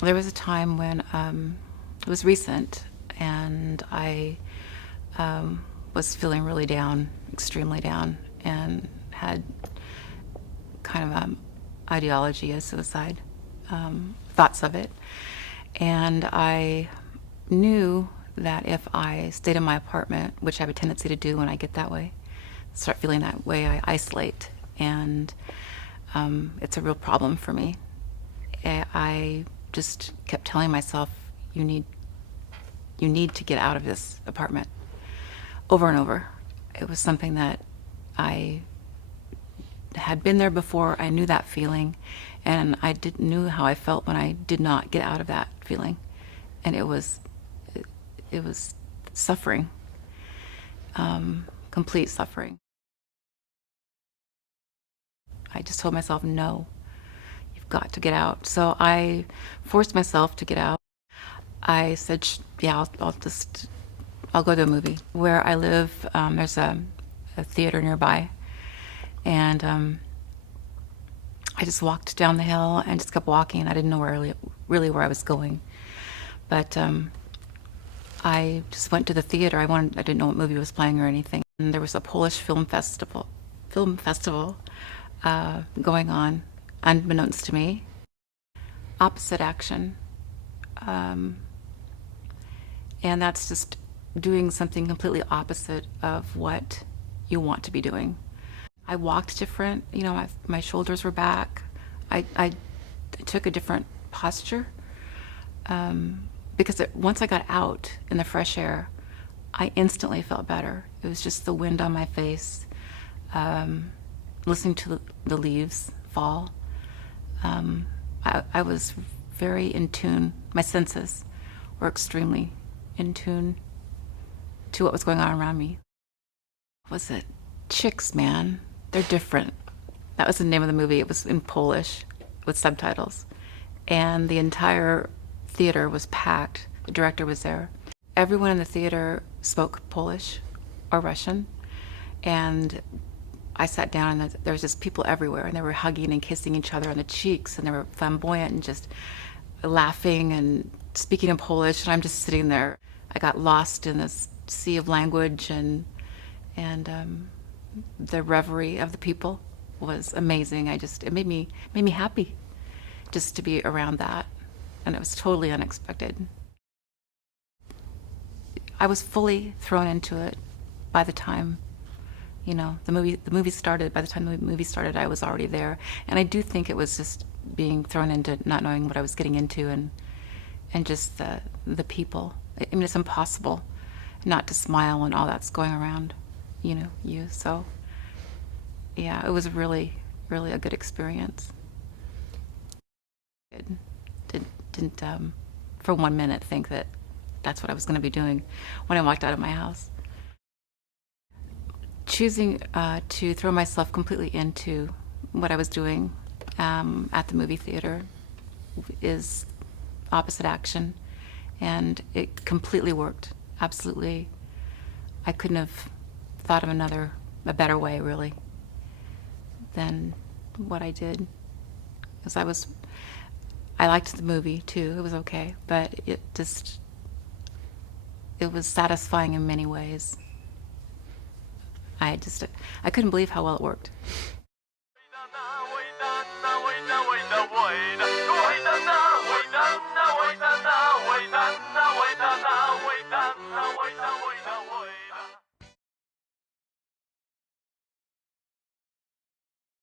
There was a time when it was recent, and I was feeling really down, extremely down, and had kind of ideology of suicide, thoughts of it. And I knew that if I stayed in my apartment, which I have a tendency to do when I get that way, start feeling that way, I isolate, and it's a real problem for me. I just kept telling myself, you need to get out of this apartment, over and over. It was something that I had been there before. I knew that feeling, and I knew how I felt when I did not get out of that feeling, and it was suffering, complete suffering. I just told myself, no, you've got to get out. So I forced myself to get out. I said, yeah, I'll go to a movie. Where I live, there's a theater nearby, and I just walked down the hill and just kept walking. I didn't know really where I was going, but I just went to the theater. I didn't know what movie was playing or anything. And there was a Polish film festival going on, unbeknownst to me. Opposite action, and that's just doing something completely opposite of what you want to be doing. I walked different. My shoulders were back. I took a different posture, because once I got out in the fresh air, I instantly felt better. It was just the wind on my face, listening to the leaves fall. I was very in tune. My senses were extremely in tune to what was going on around me. Was it Chicks, man? They're different. That was the name of the movie. It was in Polish with subtitles. And the entire theater was packed. The director was there. Everyone in the theater spoke Polish or Russian. And I sat down, and there was just people everywhere, and they were hugging and kissing each other on the cheeks, and they were flamboyant and just laughing and speaking in Polish. And I'm just sitting there. I got lost in this sea of language, and the reverie of the people was amazing. It made me happy just to be around that, and it was totally unexpected. I was fully thrown into it by the time the movie started. By the time the movie started, I was already there, and I do think it was just being thrown into not knowing what I was getting into, and just the people. I mean, it's impossible not to smile when all that's going around, you. So, yeah, it was really, really a good experience. Didn't for 1 minute think that that's what I was going to be doing when I walked out of my house. Choosing to throw myself completely into what I was doing at the movie theater is opposite action, and it completely worked. Absolutely. I couldn't have thought of a better way, really, than what I did. Because I liked the movie too. It was okay, but it was satisfying in many ways. I couldn't believe how well it worked.